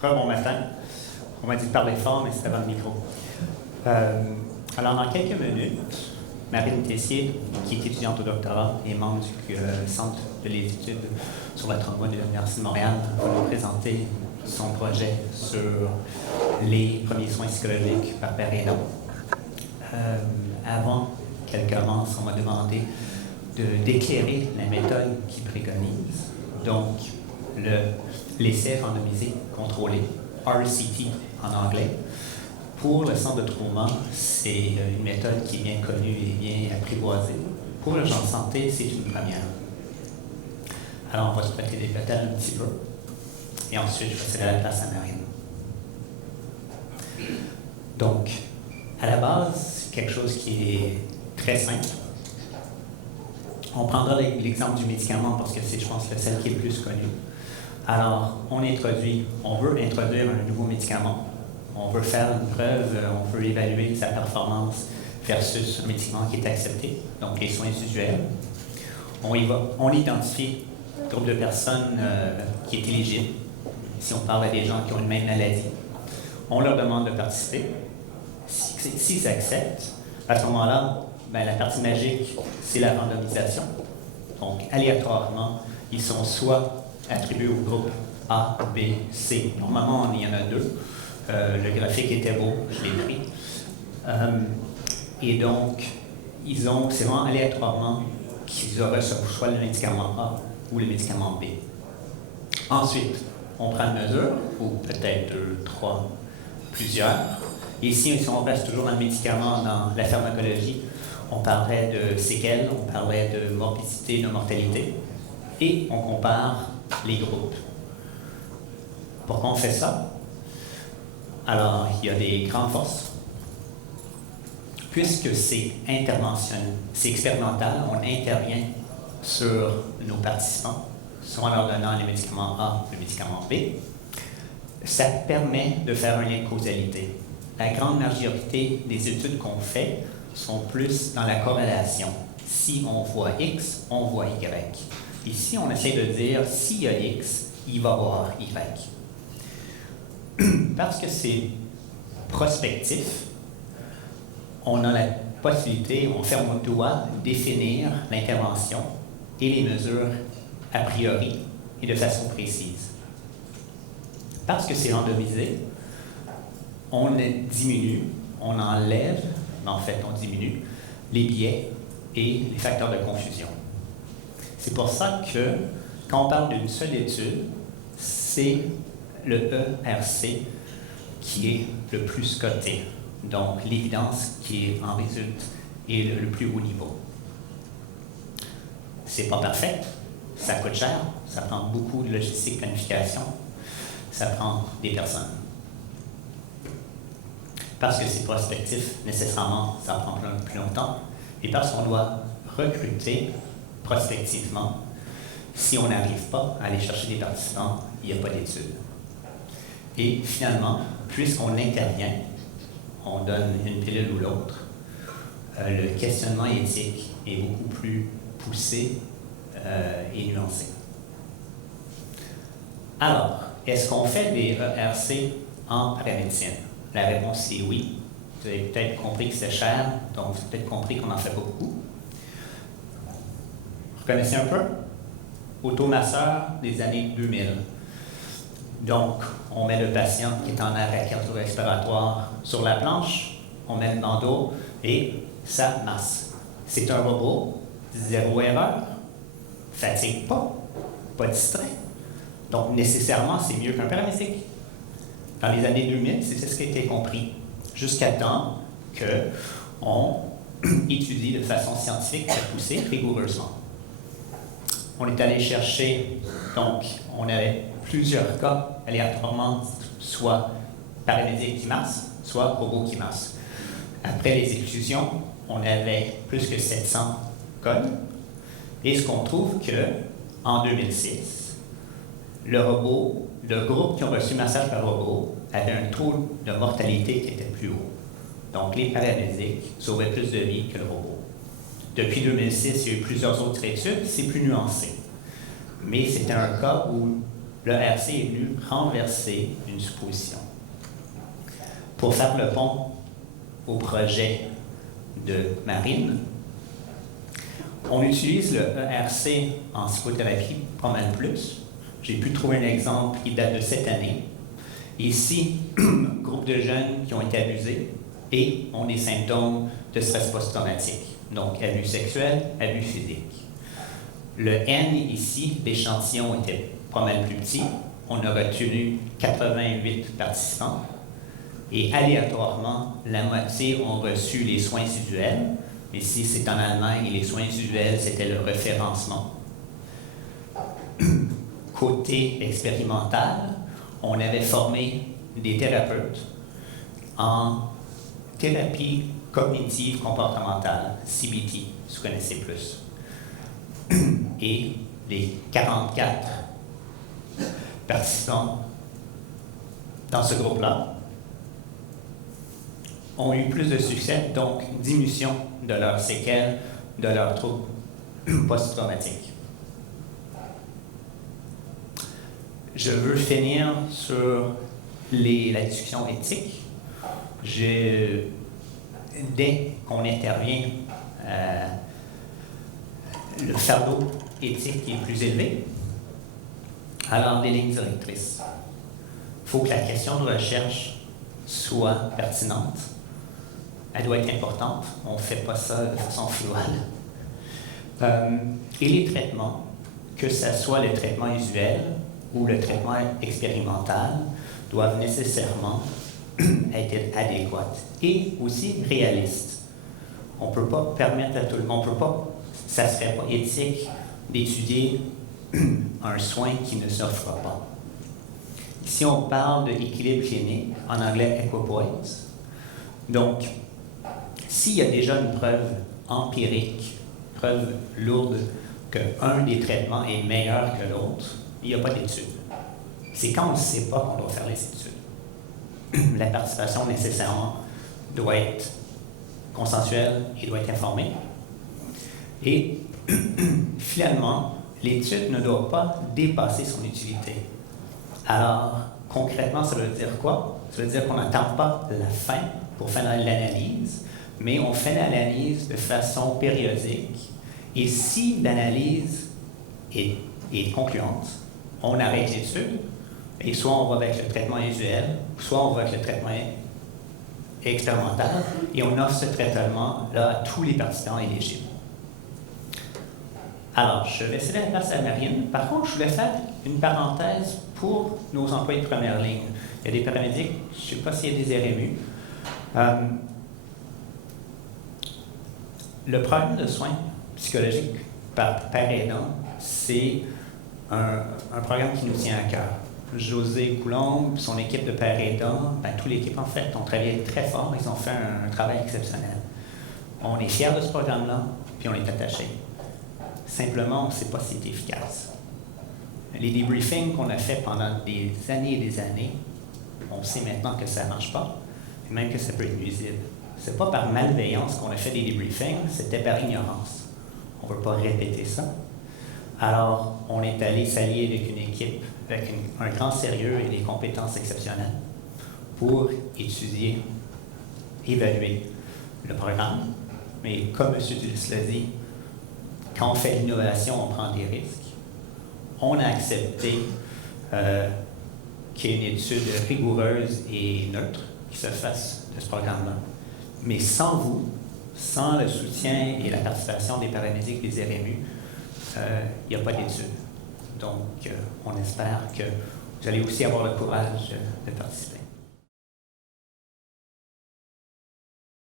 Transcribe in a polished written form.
Bon matin. On m'a dit de parler fort, mais c'est avant le micro. Alors, dans quelques minutes, Marine Tessier, qui est étudiante au doctorat et membre du Centre de l'étude sur la trauma de l'Université de Montréal, va nous présenter son projet sur les premiers soins psychologiques par père aidant. Avant qu'elle commence, on m'a demandé d'éclairer la méthode qu'il préconise, donc l'essai randomisé contrôlé, RCT en anglais. Pour le centre de trauma, c'est une méthode qui est bien connue et bien apprivoisée. Pour le genre de santé, c'est une première. Alors, on va se prêter des pétales un petit peu. Et ensuite, je vais céder la place à Marine. Donc, à la base, c'est quelque chose qui est très simple. On prendra l'exemple du médicament parce que c'est, je pense, celle qui est le plus connue. Alors, on veut introduire un nouveau médicament. On veut faire une preuve, on veut évaluer sa performance versus un médicament qui est accepté, donc les soins usuels. On identifie un groupe de personnes qui est éligible. Si on parle à des gens qui ont une même maladie, on leur demande de participer. S'ils acceptent, à ce moment-là, la partie magique, c'est la randomisation. Donc, aléatoirement, ils sont soit attribués au groupe A, B, C. Normalement, il y en a deux. Le graphique était beau, je l'ai pris. Et donc, c'est vraiment aléatoirement qu'ils auraient soit le médicament A ou le médicament B. Ensuite, on prend une mesure, ou peut-être deux, trois, plusieurs. Et si on reste toujours dans le médicament, dans la pharmacologie, on parlerait de séquelles, on parlerait de morbidité, de mortalité, et on compare les groupes. Pourquoi on fait ça? Alors, il y a des grandes forces. Puisque c'est interventionnel, c'est expérimental, on intervient sur nos participants, soit en leur donnant les médicaments A ou le médicament B, ça permet de faire un lien de causalité. La grande majorité des études qu'on fait sont plus dans la corrélation. Si on voit X, on voit Y. Ici, on essaie de dire, s'il y a X, il va y avoir Y. Parce que c'est prospectif, on a la possibilité, on ferme le doigt, de définir l'intervention et les mesures a priori et de façon précise. Parce que c'est randomisé, on diminue, on enlève, mais en fait on diminue les biais et les facteurs de confusion. C'est pour ça que quand on parle d'une seule étude, c'est le ERC qui est le plus coté. Donc, l'évidence qui en résulte est le plus haut niveau. C'est pas parfait, ça coûte cher, ça prend beaucoup de logistique, de planification, ça prend des personnes. Parce que c'est prospectif, nécessairement, ça prend plus longtemps. Et parce qu'on doit recruter prospectivement, si on n'arrive pas à aller chercher des participants, il n'y a pas d'études. Et finalement, puisqu'on intervient, on donne une pilule ou l'autre, le questionnement éthique est beaucoup plus poussé et nuancé. Alors, est-ce qu'on fait des ERC en paramédecine? La réponse est oui. Vous avez peut-être compris que c'est cher, donc vous avez peut-être compris qu'on n'en fait pas beaucoup. Vous connaissez un peu? Automasseur des années 2000. Donc, on met le patient qui est en arrêt cardio-respiratoire sur la planche, on met le bandeau et ça masse. C'est un robot, zéro erreur, fatigue pas distrait. Donc, nécessairement, c'est mieux qu'un paramédic. Dans les années 2000, c'est ce qui a été compris, jusqu'à temps qu'on étudie de façon scientifique, très poussée, rigoureusement. On est allé chercher, donc, on avait plusieurs cas aléatoirement, soit paramédic qui masse, soit robot qui masse. Après les exclusions, on avait plus que 700 codes. Et ce qu'on trouve qu'en 2006, le groupe qui a reçu massage par robot avait un taux de mortalité qui était plus haut. Donc, les paramédics sauvaient plus de vies que le robot. Depuis 2006, il y a eu plusieurs autres études, c'est plus nuancé. Mais c'était un cas où le RC est venu renverser une supposition. Pour faire le pont au projet de Marine, on utilise le ERC en psychothérapie pas mal plus. J'ai pu trouver un exemple qui date de cette année. Ici, groupe de jeunes qui ont été abusés et ont des symptômes de stress post-traumatique. Donc, abus sexuel, abus physique. Le N ici, l'échantillon était pas mal plus petit. On a retenu 88 participants. Et aléatoirement, la moitié ont reçu les soins usuels. Ici, c'est en Allemagne et les soins usuels, c'était le référencement. Côté expérimental, on avait formé des thérapeutes en thérapie cognitive comportementale, CBT, si vous connaissez plus. Et les 44 participants dans ce groupe-là ont eu plus de succès, donc diminution de leurs séquelles, de leurs troubles post-traumatiques. Je veux finir sur la discussion éthique. Dès qu'on intervient, le fardeau éthique est plus élevé. Alors, des lignes directrices. Il faut que la question de recherche soit pertinente. Elle doit être importante. On ne fait pas ça de façon fluide. Et les traitements, que ce soit le traitement usuel ou le traitement expérimental, doivent nécessairement être adéquats et aussi réalistes. On ne peut pas permettre à tout le monde, ça ne serait pas éthique d'étudier un soin qui ne s'offre pas. Ici, on parle d'équilibre clinique, en anglais equipoise. Donc, s'il y a déjà une preuve empirique, preuve lourde, qu'un des traitements est meilleur que l'autre, il n'y a pas d'étude. C'est quand on ne sait pas qu'on doit faire les études. La participation nécessairement doit être consensuelle et doit être informée. Et finalement, l'étude ne doit pas dépasser son utilité. Alors, concrètement, ça veut dire quoi? Ça veut dire qu'on n'attend pas la fin pour faire l'analyse, mais on fait l'analyse de façon périodique. Et si l'analyse est concluante, on arrête l'étude, et soit on va avec le traitement usuel, soit on va avec le traitement expérimental, et on offre ce traitement-là à tous les participants éligibles. Alors, je vais céder la place à Marine. Par contre, je voulais faire une parenthèse pour nos employés de première ligne. Il y a des paramédics, je ne sais pas s'il y a des RMU. Le programme de soins psychologiques par aidant, c'est un programme qui nous tient à cœur. José Coulombe, son équipe de pères aidants, toute l'équipe en fait, ont travaillé très fort, ils ont fait un travail exceptionnel. On est fiers de ce programme-là, puis on est attachés. Simplement, on ne sait pas si c'est efficace. Les debriefings qu'on a fait pendant des années et des années, on sait maintenant que ça ne marche pas, et même que ça peut être nuisible. Ce n'est pas par malveillance qu'on a fait des debriefings, c'était par ignorance. On ne veut pas répéter ça. Alors, on est allé s'allier avec une équipe avec un grand sérieux et des compétences exceptionnelles pour étudier, évaluer le programme. Mais comme M. Dulce l'a dit, quand on fait l'innovation, on prend des risques. On a accepté qu'il y ait une étude rigoureuse et neutre qui se fasse de ce programme-là. Mais sans vous, sans le soutien et la participation des paramédics, des RMU, il n'y a pas d'étude. Donc, on espère que vous allez aussi avoir le courage de participer.